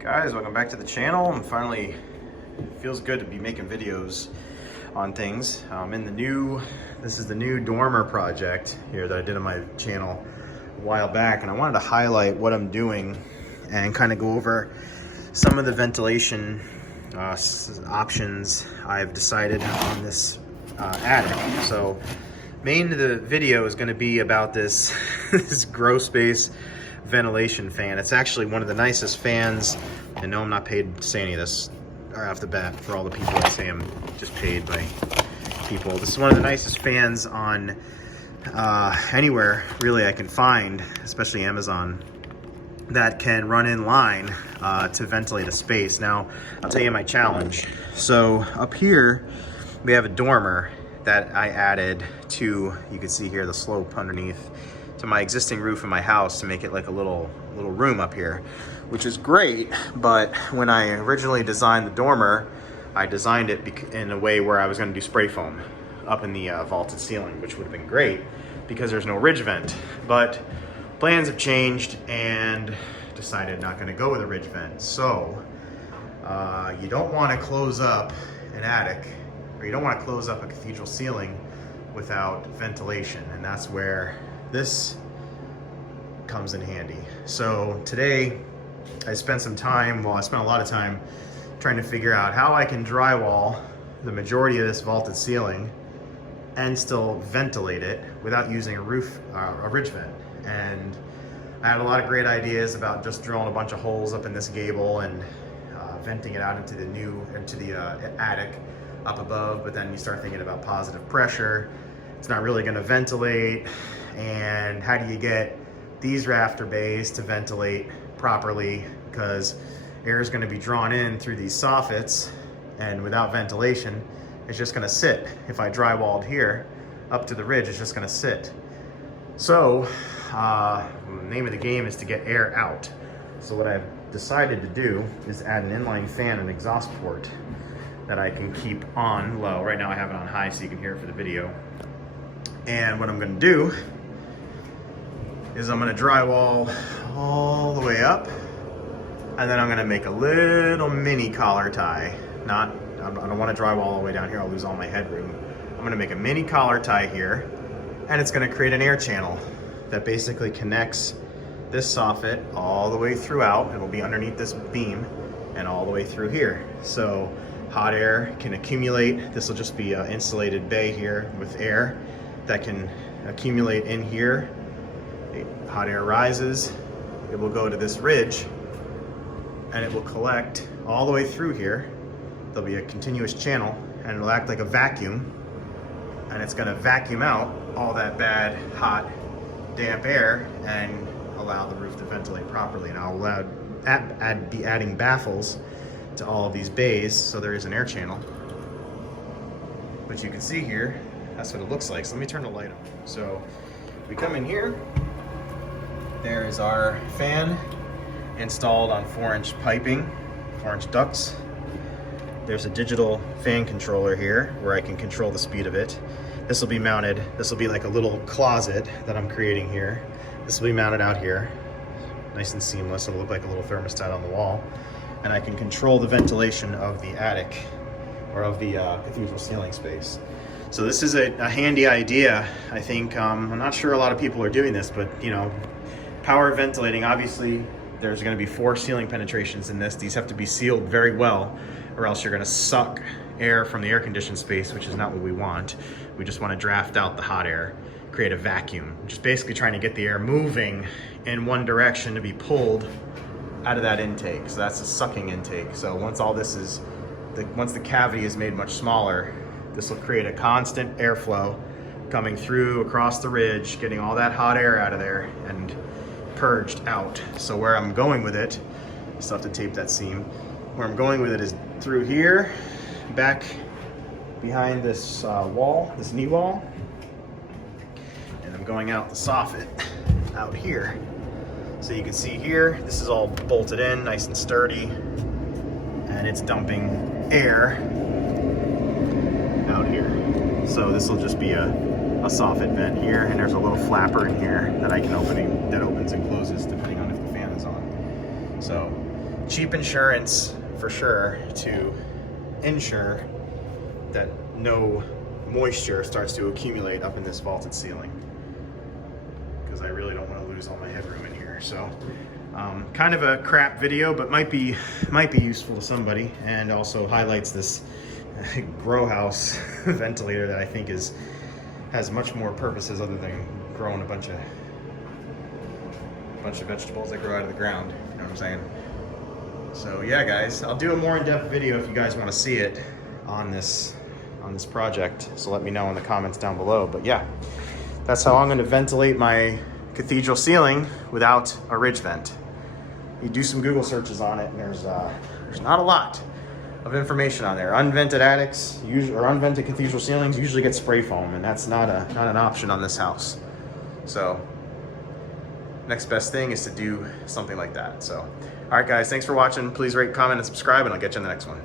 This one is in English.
Guys, welcome back to the channel. I'm finally, feels good to be making videos on things. This is the new dormer project here that I did on my channel a while back, and I wanted to highlight what I'm doing and kind of go over some of the ventilation options I've decided on this attic. So main of the video is going to be about this this grow space ventilation fan. It's actually one of the nicest fans, and no, I'm not paid to say any of this right off the bat for all the people that say I'm just paid by people. This is one of the nicest fans on anywhere really I can find, especially Amazon, that can run in line to ventilate a space. Now, I'll tell you my challenge. So up here, we have a dormer that I added to, you can see here the slope underneath, to my existing roof in my house to make it like a little room up here, which is great. But when I originally designed the dormer, I designed it in a way where I was going to do spray foam up in the vaulted ceiling, which would have been great because there's no ridge vent. But plans have changed and decided not going to go with a ridge vent. So you don't want to close up an attic, or you don't want to close up a cathedral ceiling without ventilation, and that's where this comes in handy. So today I spent a lot of time trying to figure out how I can drywall the majority of this vaulted ceiling and still ventilate it without using a ridge vent. And I had a lot of great ideas about just drilling a bunch of holes up in this gable and venting it out into the attic up above. But then you start thinking about positive pressure. It's not really going to ventilate. And how do you get these rafter bays to ventilate properly? Because air is going to be drawn in through these soffits, and without ventilation, it's just going to sit. If I drywalled here up to the ridge, it's just going to sit. So the name of the game is to get air out. So what I've decided to do is add an inline fan and exhaust port that I can keep on low. Right now I have it on high so you can hear it for the video. And what I'm going to do is I'm going to drywall all the way up, and then I'm going to make a little mini collar tie. I don't want to drywall all the way down here, I'll lose all my headroom. I'm going to make a mini collar tie here, and it's going to create an air channel that basically connects this soffit all the way throughout. It will be underneath this beam and all the way through here. So hot air can accumulate. This will just be an insulated bay here with air that can accumulate in here. Hot air rises, it will go to this ridge, and it will collect all the way through here. There'll be a continuous channel, and it'll act like a vacuum, and it's going to vacuum out all that bad, hot, damp air and allow the roof to ventilate properly. And I'll be adding baffles to all of these bays, so there is an air channel. But you can see here, that's what it looks like. So let me turn the light on. So we come in here. There is our fan installed on 4-inch piping, 4-inch ducts. There's a digital fan controller here where I can control the speed of it. This will be mounted, this will be like a little closet that I'm creating here. This will be mounted out here, nice and seamless. It'll look like a little thermostat on the wall. And I can control the ventilation of the attic, or of the cathedral ceiling space. So this is a handy idea, I think. I'm not sure a lot of people are doing this, but you know, power ventilating, obviously there's going to be 4 ceiling penetrations in this. These have to be sealed very well, or else you're going to suck air from the air conditioned space, which is not what we want. We just want to draft out the hot air, create a vacuum, just basically trying to get the air moving in one direction to be pulled out of that intake. So that's a sucking intake. So once all this is, once the cavity is made much smaller, this will create a constant airflow coming through across the ridge, getting all that hot air out of there and purged out. So where I'm going with it, I still have to tape that seam. Where I'm going with it is through here, back behind this wall, this knee wall, and I'm going out the soffit out here. So you can see here, this is all bolted in, nice and sturdy, and it's dumping air out here. So this will just be a soffit vent here, and there's a little flapper in here that I can that opens and closes depending on if the fan is on. So cheap insurance for sure to ensure that no moisture starts to accumulate up in this vaulted ceiling, because I really don't want to lose all my headroom in here. So kind of a crap video, but might be useful to somebody, and also highlights this grow house ventilator that I think has much more purposes other than growing a bunch of vegetables that grow out of the ground. You know what I'm saying? So yeah, guys, I'll do a more in-depth video if you guys want to see it on this project. So let me know in the comments down below. But yeah, that's how I'm going to ventilate my cathedral ceiling without a ridge vent. You do some Google searches on it, and there's not a lot of information on there. Unvented attics or unvented cathedral ceilings usually get spray foam, and that's not an option on this house. So next best thing is to do something like that. So all right, guys, thanks for watching. Please rate, comment, and subscribe, and I'll get you in the next one.